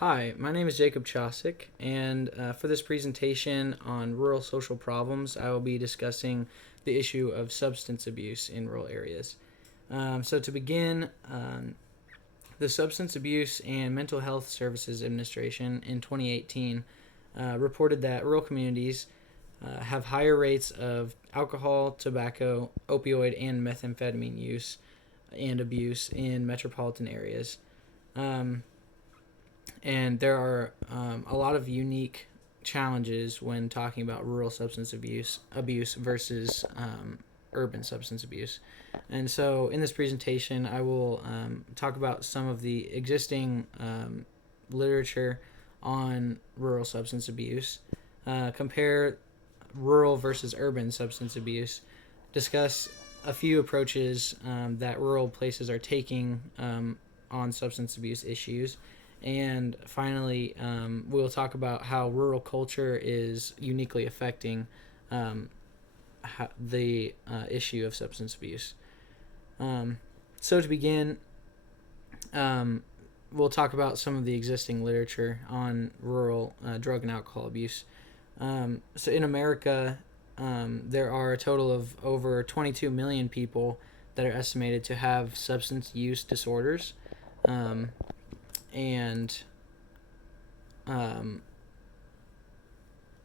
Hi, my name is Jacob Chosick, and for this presentation on rural social problems, I will be discussing the issue of substance abuse in rural areas. So, to begin, the Substance Abuse and Mental Health Services Administration in 2018 reported that rural communities have higher rates of alcohol, tobacco, opioid, and methamphetamine use and abuse in metropolitan areas. Um, and there are a lot of unique challenges when talking about rural substance abuse versus urban substance abuse. And so, in this presentation, I will talk about some of the existing literature on rural substance abuse, compare rural versus urban substance abuse, discuss a few approaches that rural places are taking on substance abuse issues, and finally, we'll talk about how rural culture is uniquely affecting the issue of substance abuse. Um, so, to begin, um, we'll talk about some of the existing literature on rural drug and alcohol abuse. So, in America, there are a total of over 22 million people that are estimated to have substance use disorders. Um, and um,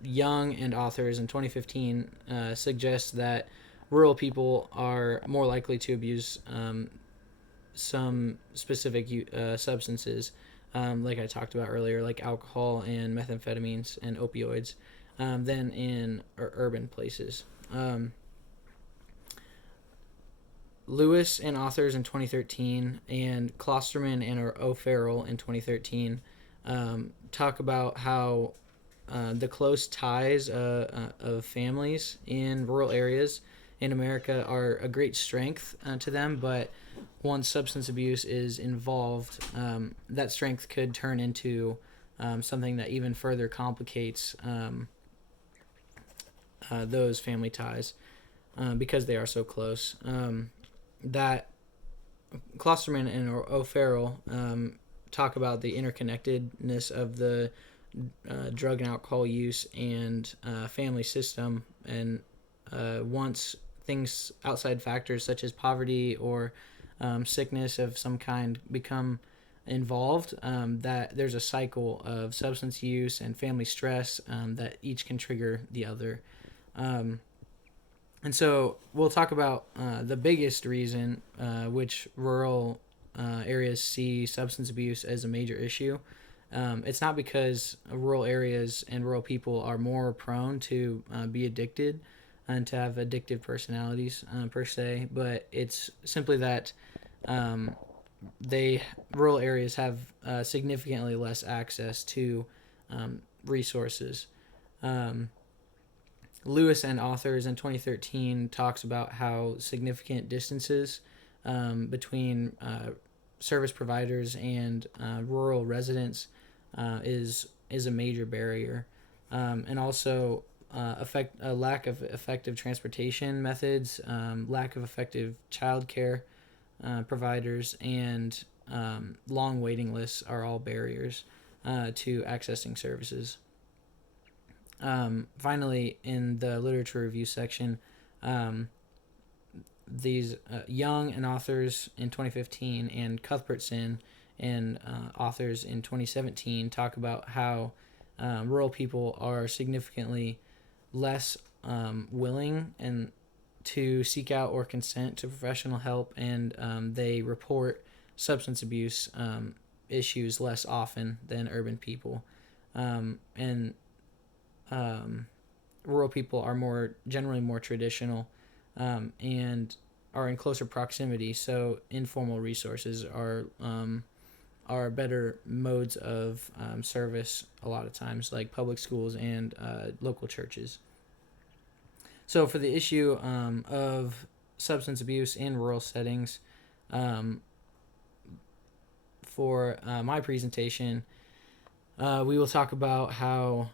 Young and authors in 2015 suggest that rural people are more likely to abuse some specific substances, like I talked about earlier, like alcohol and methamphetamines and opioids, than in urban places. Lewis and authors in 2013 and Klosterman and O'Farrell in 2013 talk about how the close ties of families in rural areas in America are a great strength to them, but once substance abuse is involved, that strength could turn into something that even further complicates those family ties because they are so close. That Klosterman and O'Farrell talk about the interconnectedness of the drug and alcohol use and family system, and once things outside factors such as poverty or sickness of some kind become involved, that there's a cycle of substance use and family stress that each can trigger the other. Um, and so we'll talk about the biggest reason which rural areas see substance abuse as a major issue. It's not because rural areas and rural people are more prone to be addicted and to have addictive personalities per se, but it's simply that um, they rural areas have significantly less access to resources. Um, Lewis and authors in 2013 talks about how significant distances between service providers and rural residents is a major barrier, and also affect a lack of effective transportation methods, lack of effective childcare providers, and long waiting lists are all barriers to accessing services. Finally, in the literature review section, um, these Young and authors in 2015 and Cuthbertson and authors in 2017 talk about how rural people are significantly less willing and to seek out or consent to professional help, and they report substance abuse issues less often than urban people. And Rural people are generally more traditional and are in closer proximity, so informal resources are better modes of service a lot of times, like public schools and local churches. So for the issue of substance abuse in rural settings, um, for my presentation, we will talk about how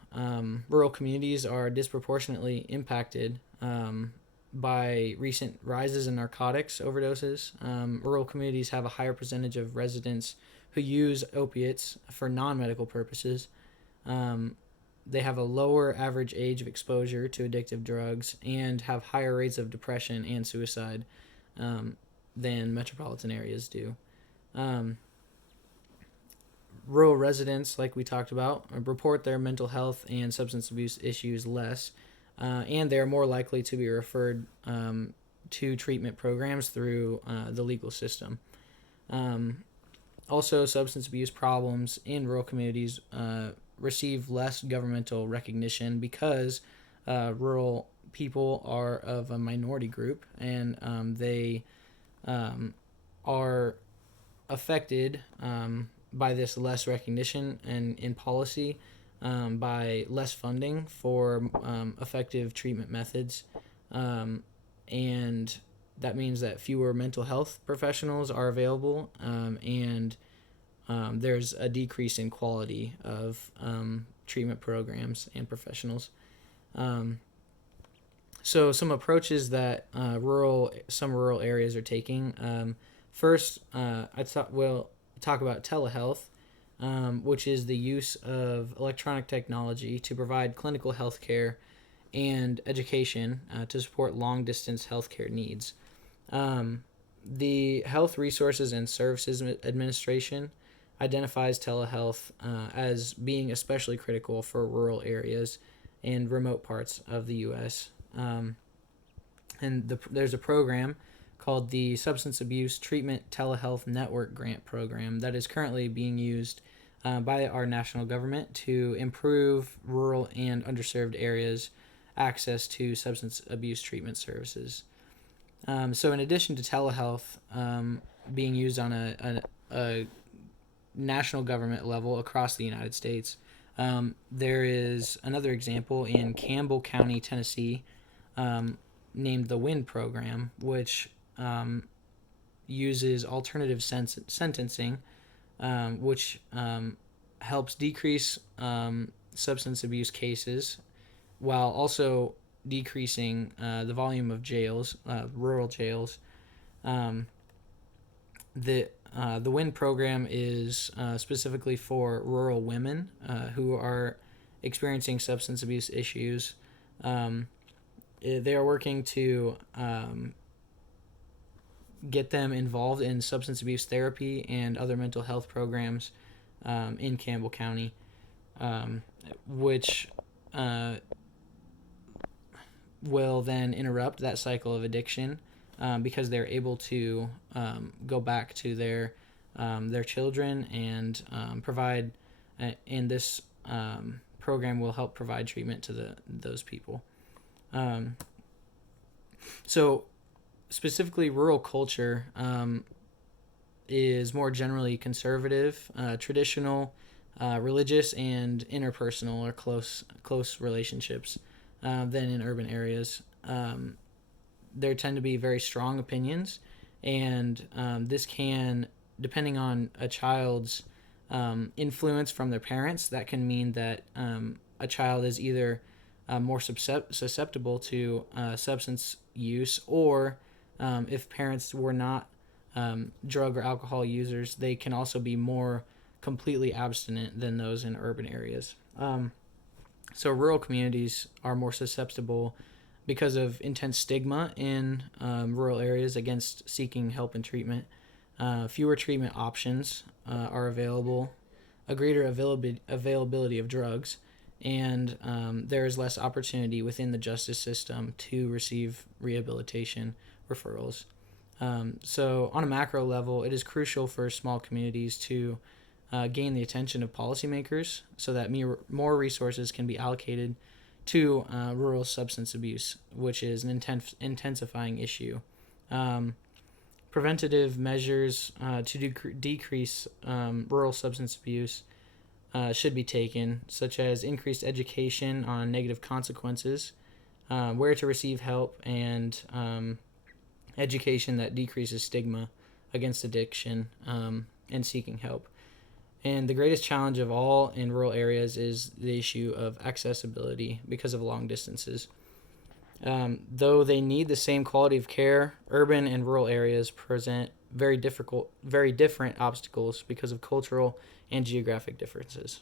rural communities are disproportionately impacted by recent rises in narcotics overdoses. Rural communities have a higher percentage of residents who use opiates for non-medical purposes. They have a lower average age of exposure to addictive drugs and have higher rates of depression and suicide than metropolitan areas do. Rural residents, like we talked about, report their mental health and substance abuse issues less, and they're more likely to be referred to treatment programs through the legal system. Also, substance abuse problems in rural communities receive less governmental recognition because rural people are of a minority group, and they are affected by this less recognition and in policy by less funding for effective treatment methods. And that means that fewer mental health professionals are available, and there's a decrease in quality of treatment programs and professionals. So some approaches that some rural areas are taking. First, we'll talk about telehealth, which is the use of electronic technology to provide clinical health care and education to support long-distance healthcare needs. The Health Resources and Services Administration identifies telehealth as being especially critical for rural areas and remote parts of the U.S. There's a program called the Substance Abuse Treatment Telehealth Network Grant Program that is currently being used by our national government to improve rural and underserved areas' access to substance abuse treatment services. So in addition to telehealth being used on a national government level across the United States, there is another example in Campbell County, Tennessee, named the WIN program, which uses alternative sentencing, which helps decrease substance abuse cases while also decreasing the volume of jails, rural jails. The WIN program is specifically for rural women who are experiencing substance abuse issues. They are working to get them involved in substance abuse therapy and other mental health programs in Campbell County, which will then interrupt that cycle of addiction because they're able to go back to their children and provide, and this program will help provide treatment to those people. So specifically, rural culture is more generally conservative, traditional, religious, and interpersonal or close relationships than in urban areas. There tend to be very strong opinions, and this can, depending on a child's influence from their parents, that can mean that a child is either more susceptible to substance use, or if parents were not drug or alcohol users, they can also be more completely abstinent than those in urban areas. So rural communities are more susceptible because of intense stigma in rural areas against seeking help and treatment. Fewer treatment options are available, a greater availability of drugs, and there is less opportunity within the justice system to receive rehabilitation referrals. So on a macro level, it is crucial for small communities to gain the attention of policymakers so that more resources can be allocated to rural substance abuse, which is an intensifying issue. Preventative measures to decrease rural substance abuse should be taken, such as increased education on negative consequences, where to receive help, and education that decreases stigma against addiction and seeking help. And the greatest challenge of all in rural areas is the issue of accessibility because of long distances. Though they need the same quality of care, urban and rural areas present very difficult, very different obstacles because of cultural and geographic differences.